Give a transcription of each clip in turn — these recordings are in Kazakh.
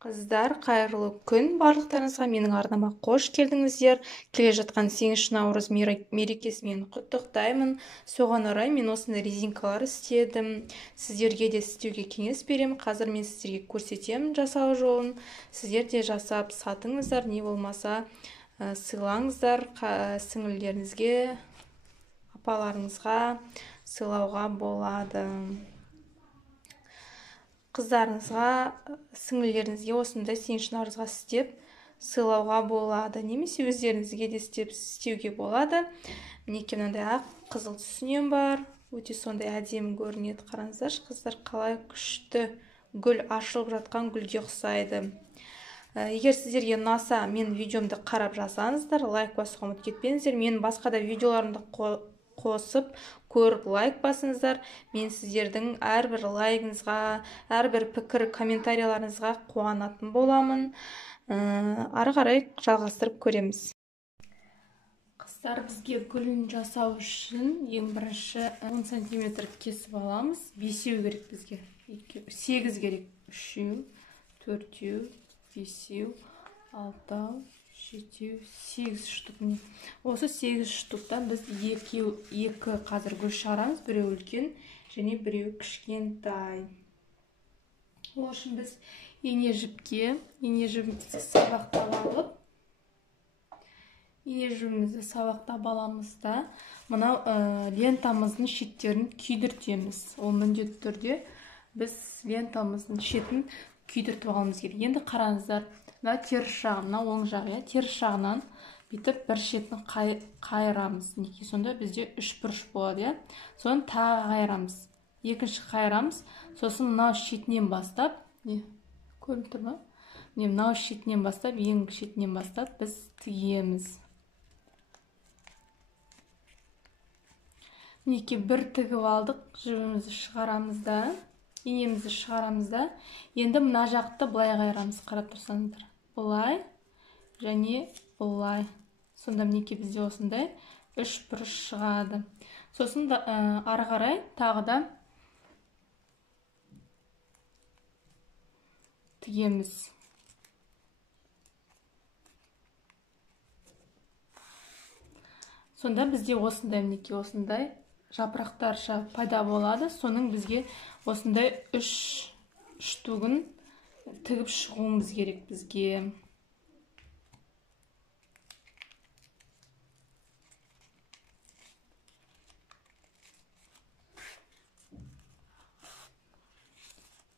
Қыздар, қайырлы күн барлықтарыңызға, менің арнама қош келдіңіздер. Келе жатқан 8 наурыз мерекесімен құттықтаймын. Соған орай мен осындай резинкалар істедім. Сіздерге де істеуге кеңес беремін. Қазір мен сіздерге көрсетемін жасау жолын. Сіздер де жасап сатыңыздар, не болмаса сыйлаңыздар сіңілдеріңізге, апаларыңызға сыйлауға болады. Қыздарыңызға, сіңілдеріңізге осындай 8 наурызға істеп сыйлауға болады. Немесе өздеріңізге де істеуге болады. Мінекей мынандай ақ қызыл түсінен бар. Өте сондай әдемі көрінеді. Қараңыздаршы, қыздар, қалай күшті гүл, ашылып жатқан гүлге ұқсайды. Егер сіздерге ұнаса, мен видеомды қарап жасаңыздар, лайк басуға ұмытып кетпеңіздер. Мен басқа да видеоларымды қосып көріп лайк басыңыздар. Мен сіздердің әрбір лайкыңызға, әрбір пікір, комментарияларыңызға қуанатын боламын. Ары қарай жалғастырып көреміз. Қыздар, бізге гүлін жасау үшін ең бірінші 10 см кесіп аламыз. 5 керек бізге. 8 керек. 3, 4, 5, 6, 7, 8 штук. Осы 8 штуктан біз екі қазір гүл шығарамыз. Біреу үлкен және біреу кішкентай. Ол үшін біз ине жібімізді сабақтап аламыз да, мынау лентамыздың шеттерін күйдіртеміз. Ол міндетті түрде біз лентамыздың шетін күйдіртіп алғымыз керек. Енді қараңыздар, мына теріс жағы, мына оң жағы, теріс жағынан бүйтіп бір шетін қайырамыз. Сонда бізде 3 бұрыш болады. Соны тағы қайырамыз. Екінші қайырамыз. Сосын мынау шетінен бастап, көрініп тұр ма? Мынау шетінен бастап, ең шетінен бастап біз тігеміз. Мінекей бір тігіп алдық, жібімізді шығарамыз да, инемізді шығарамыз да. Енді мына жақты былай қайырамыз, қарап тұрсаңыздар. Былай және былай. Сонда мінекей бізде осындай 3 бұрыш шығады. Сосын ары қарай тағы да тігеміз. Сонда бізде осындай, мінекей осындай жапырақтар пайда болады. Соның бізге осындай 3 штугін тігіп шығуымыз керек бізге.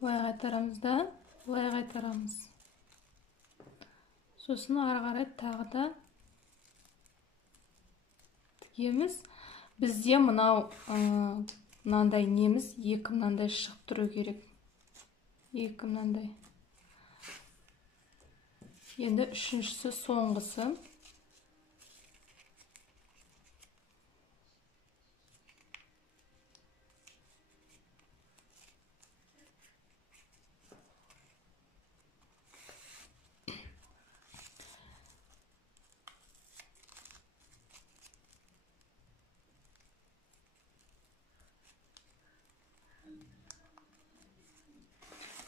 Былай қайтарамыз да, былай қайтарамыз. Сосын ары қарай тағы да тігеміз. Бізде мынандай неміз, екі мынандай шығып тұру керек. Екі мынандай. Енді үшіншісі, соңғысы.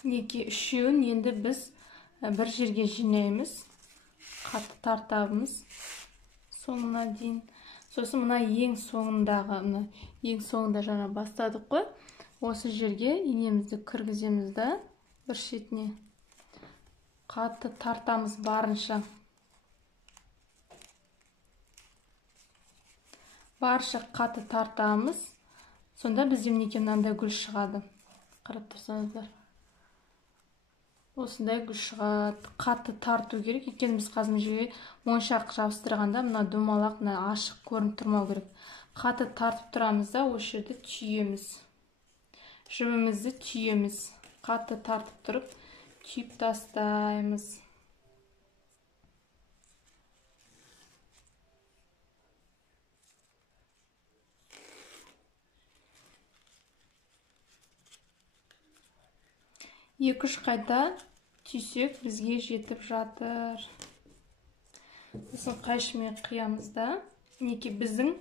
Неке үшеуін енді біз бір жерге жинаймыз, қатты тартамыз соңына дейін. Сосын мына ең соңында жаңа бастадық қой. Осы жерге инемізді кіргіземіз да, бір шетіне қатты тартамыз барынша. Барынша қатты тартамыз. Сонда бізде мінекей мынандай гүл шығады. Қарап тұрсаңыздар. Осындай гүл шығады. Қатты тарту керек. Екен біз қазір жерге моншақ жабыстырғанда мына домалақ ашық көрініп тұрмау керек. Қатты тартып тұрамыз да, осы жерде түйеміз. Жібімізді түйеміз. Қатты тартып тұрып, түйіп тастаймыз. Екі-үш қайта түйсек бізге жетіп жатыр. Сосын қайшымен қиямыз да. Мінекей біздің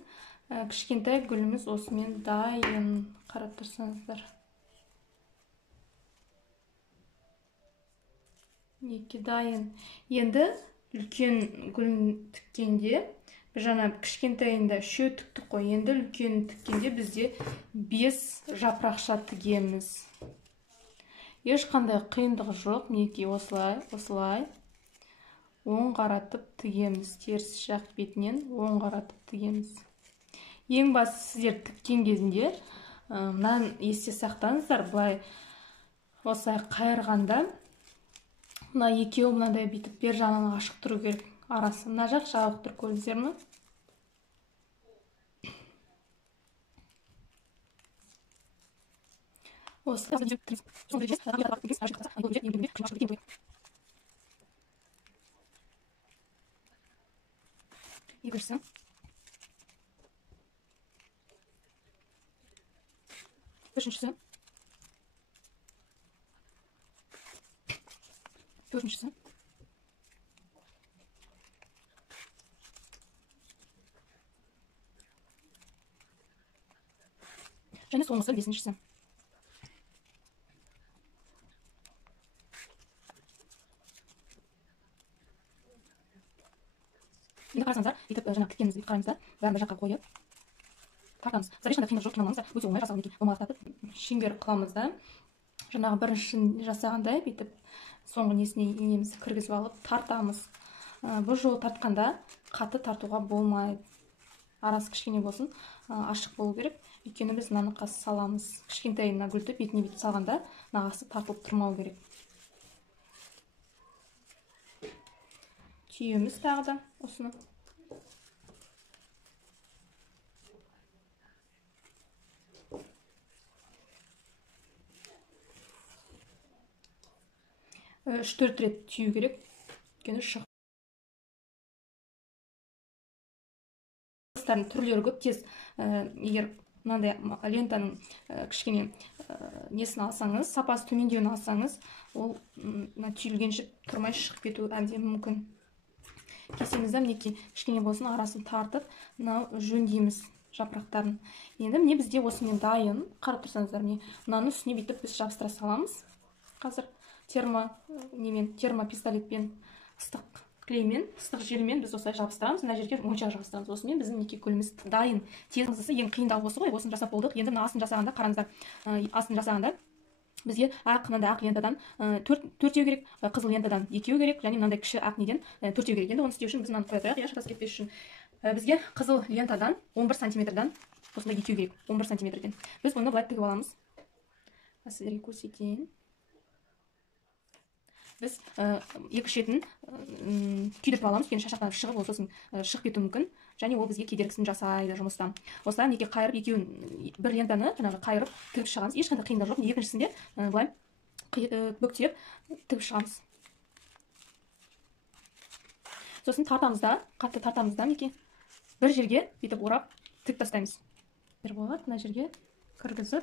кішкентай гүліміз осымен дайын. Қарап тұрсаңыздар. Мінекей дайын. Енді үлкен гүлін тіккенде, біз жаңа кішкентайында үшеу тіктік қой. Енді үлкен тіккенде бізде 5 жапырақша тігеміз. Ешқандай қиындығы жоқ. Мінекей осылай оң қаратып тігеміз. Теріс жақ бетінен оң қаратып тігеміз. Ең басты сіздер тіккен кезінде мынаны есте сақтаңыздар. Былай осылай қайырғанда мына екеуі мынандай бүйтіп бер жағынан ашық тұру керек. Арасы мына жақ жабық тұр, көрдіңіздер ме? Екіншісі. Үшіншісі. Төртіншісі. Және соңғысы бесіншісі. Енді қарасаңыздар, бүйтіп жаңа тіккенімізді қараймыз да, бәрін бір жаққа қойып тартамыз. Ешқандай қиындық жоқ, қиналмаңыздар, өте оңай жасалған. Домалақтатып шеңбер қыламыз да, жаңағы біріншісін жасағандай бүйтіп соңғы несіне инеміз кіргізіп алып тартамыз. Бұл жолы тартқанда қатты тартуға болмайды. Арасы кішкене болсын, ашық болу керек. Өйткені біз мынаны қасы саламыз. Кішкентай мына гүлді бетіне бүйтіп салғанда нағасы тартылып тұрмау керек. Түйеміз тағы да осыны. Үш-төрт рет түйу керек. Өйткені түрлері көп. Тез егер мынандай лентаның кішкене несін алсаңыз, сапасы төмендеуін алсаңыз, ол түйілгенше тұрмай шығып кетуі әбден мүмкін. Кесемізді мінекей кішкене болсын арасын тартып, мынау жөндейміз жапырақтарын. Енді міне бізде осымен дайын. Қарап тұрсаңыздар, мынаны үстіне бүйтіп біз жабыстыра саламыз. Қазір термопистолетпен, ыстық клеймен, ыстық желмен біз осылай жабыстырамыз. Мына жерге моншақ жабыстырамыз. Осымен біздің мінекей гүліміз дайын. Тезіңізді ең қиындау осы ғой. Осыны жасап болдық. Енді мына асын жасағанда қараңыздар. Асын жасағанда бізге мынандай ақ лентадан 4-еу керек, қызыл лентадан 2-еу керек, және мынандай кіші ақ неден 4-еу керек. Енді оны істеу үшін біз мынаны қоя тұрайық, шатас кетпес үшін. Бізге қызыл лентадан 11 сантиметрдан осындай 2-еу керек, 11 сантиметрден. Біз оны былай тігіп аламыз. Сіздерге көрсетейін. Біз екі шетін күйдіріп аламыз, өйткені шашақтан шығып, ол сосын шығып кетуі мүмкін, және ол бізге кедергісін жасайды жұмыстан. Осылай неге қайырып, екеуін бір лентаны жаңағы қайырып тігіп шығамыз. Ешқандай қиындық жоқ. Екіншісінде былай бүктеп тігіп шығамыз. Сосын тартамыз да, қатты тартамыз да, мінекей бір жерге бүйтіп орап тігіп тастаймыз. Бір болады, мына жерге кіргізіп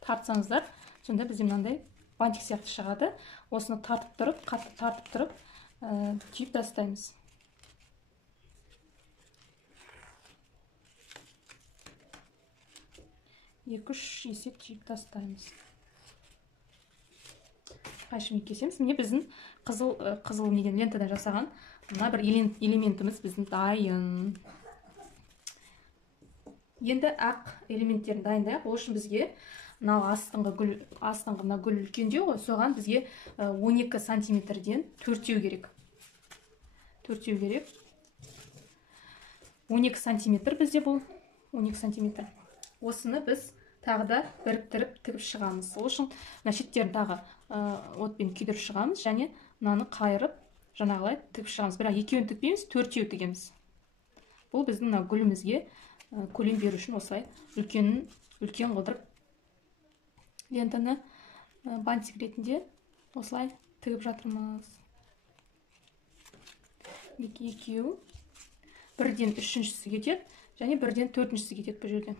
тартсаңыздар, сонда бізде мынандай бантик сияқты шығады. Осыны тартып тұрып, қатты тартып тұрып, түйіп тастаймыз. Екі-үш есе түйіп тастаймыз. Қайшымен кесеміз. Міне біздің қызыл неден лентадан жасаған мына бір элементіміз біздің дайын. Енді ақ элементтерін дайындайық. Ол үшін бізге астыңғы гүл үлкендеу ғой, соған бізге 12 сантиметрден 4-еу керек. 4-еу керек. 12 сантиметр бізде бұл. 12 сантиметр. Осыны біз тағы да біріктіріп тігіп шығамыз. Ол үшін шеттерін тағы отпен күйдіріп шығамыз, және мынаны қайырып жаңағылай тігіп шығамыз. Бірақ екеуін тікпейміз, 4-еу тігеміз. Бұл біздің гүлімізге көлем беру үшін осылай үлкен қылдырып лентаны бантик ретінде осылай тігіп жатырмыз. Екеу. Бірден үшіншісі кетеді, және бірден төртіншісі кетеді бұл жерден.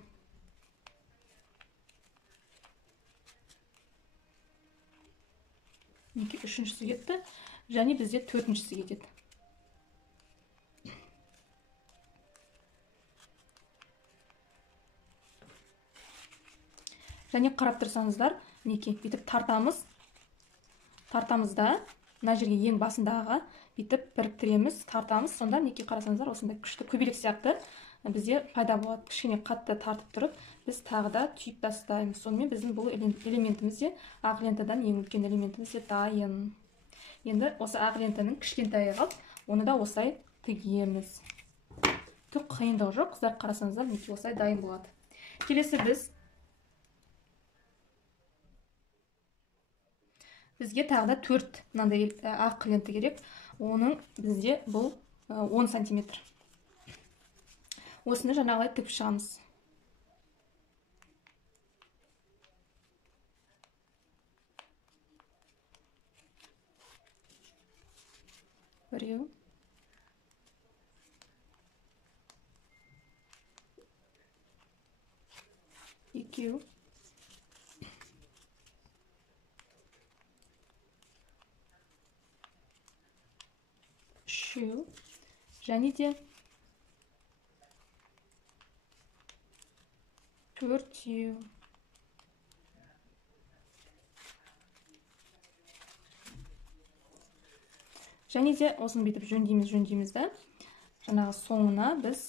Үшіншісі кетті, және бізде төртіншісі кетеді. Және қарап тұрсаңыздар, мінекей бүйтіп тартамыз. тартамыз да мына жерге ең басындағы бүйтіп біріктіреміз, тартамыз. Сонда мінекей қарасаңыздар, осындай күшті көбелек сияқты бізде пайда болады. Кішкене қатты тартып тұрып, біз тағы да түйіп тастаймыз. Сонымен біздің бұл элементіміз де, ақ лентадан ең үлкен элементіміз де дайын. Енді осы ақ лентаның кішкентайы қалып, оны да осылай тігеміз. Түк қиындығы жоқ, қыздар, қарасаңыздар, мінекей осылай дайын болады. Келесі бізге тағы да 4 мынандай ақ лента керек. Оның бізде бұл 10 сантиметр. Осыны жаңағылай тігіп шығамыз. Біреу. Екеу. Үшеу. Және де төртеу. Және де осыны бүйтіп жөндейміз да, жаңағы соңына біз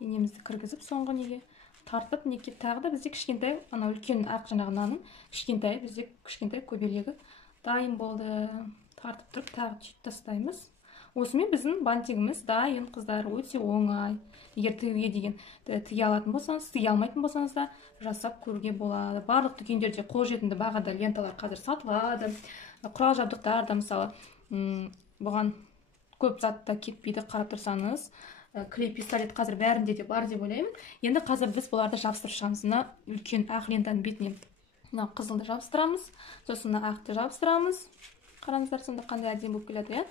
инемізді кіргізіп, соңғы неге тартып, неге тағы да бізде кішкентай, ана үлкен ақ жаңағы наның кішкентай, бізде кішкентай көбелегі дайын болды. Тартып тұрып, тағы түйіп тастаймыз. Осымен біздің бантигіміз дайын, қыздар, өте оңай. Егер тігуге деген тіге алатын болсаңыз, тіге алмайтын болсаңыз да жасап көруге болады. Барлық дүкендерде қолжетімді бағада ленталар қазір сатылады. Құрал жабдықтар да, мысалы, бұған көп затта кетпейді, қарап тұрсаңыз. Клей, пистолет қазір бәрінде де бар деп ойлаймын. Енді қазір біз бұларды жабыстырып шығамыз. Мына үлкен ақ лентаның бетіне мына қызылды жабыстырамыз, сосын мына ақты жабыстырамыз. Қараңыздар, сонда қандай әдемі болып келеді, иә?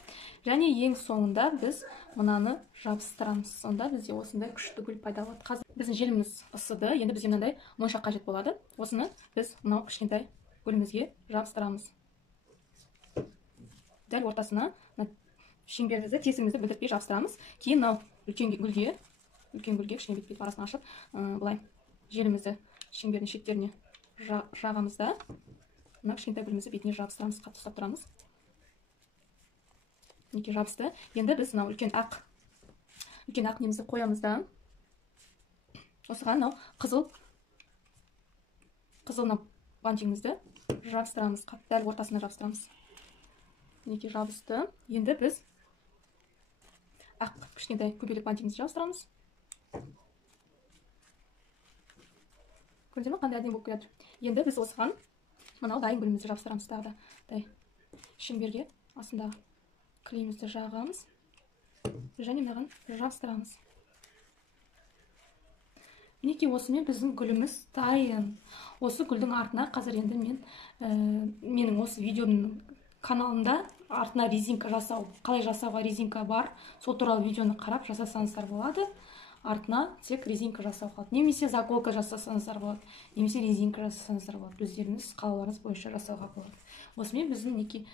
Және ең соңында біз мынаны жабыстырамыз. Сонда бізде осындай күшті гүл пайда болады. Қазір біздің желіміз ысыды. Енді бізге мынандай моншақ қажет болады. Осыны біз мынау кішкентай гүлімізге жабыстырамыз. Дәл ортасына шеңберімізді, тесігімізді білдіртпей жабыстырамыз. Кейін мынау үлкен гүлге кішкене бет арасын ашып, былай желімізді шеңбердің шеттеріне жағамыз да, мына кішкентай гүлімізді бетіне жабыстырамыз, қатты ұстап тұрамыз. Неге жабысты. Енді біз мынау үлкен ақ немізді қоямыз да, осыған мынау қызыл бантигімізді жабыстырамыз, дәл ортасына жабыстырамыз. Неге жабысты. Енді біз ақ кішкентай көбелек бантигімізді жабыстырамыз. Көрдіңіз бе, қандай әдемі болып келеді. Енді біз осыған мынау дайын гүлімізді жабыстырамыз. Тағы да шеңберге астындағы клейімізді жағамыз және мынаған жабыстырамыз. Мінекей осымен біздің гүліміз дайын. Осы гүлдің артына қазір енді менің осы видеоның каналымда артына резинка жасау, қалай жасауға резинка бар, сол туралы видеоны қарап жасасаңыздар болады. Артына тек резинка жасау қалады. Немесе заколка жасасаңыздар болады. Немесе резинка жасасаңыздар болады. Өздеріңіз қалауларыңыз бойынша жасауға болады. Осымен біздің мінекей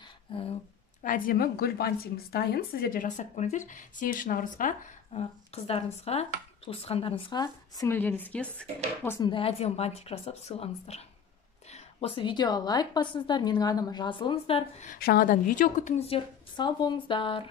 әдемі гүл бантигіміз дайын. Сіздер де жасап көріңіздер. 8 наурызға қыздарыңызға, туысқандарыңызға, сіңілдеріңізге осындай әдемі бантик жасап сыйлаңыздар. Осы видеоға лайк басыңыздар, менің арнама жазылыңыздар, жаңадан видео күтіңіздер. Сау болыңыздар.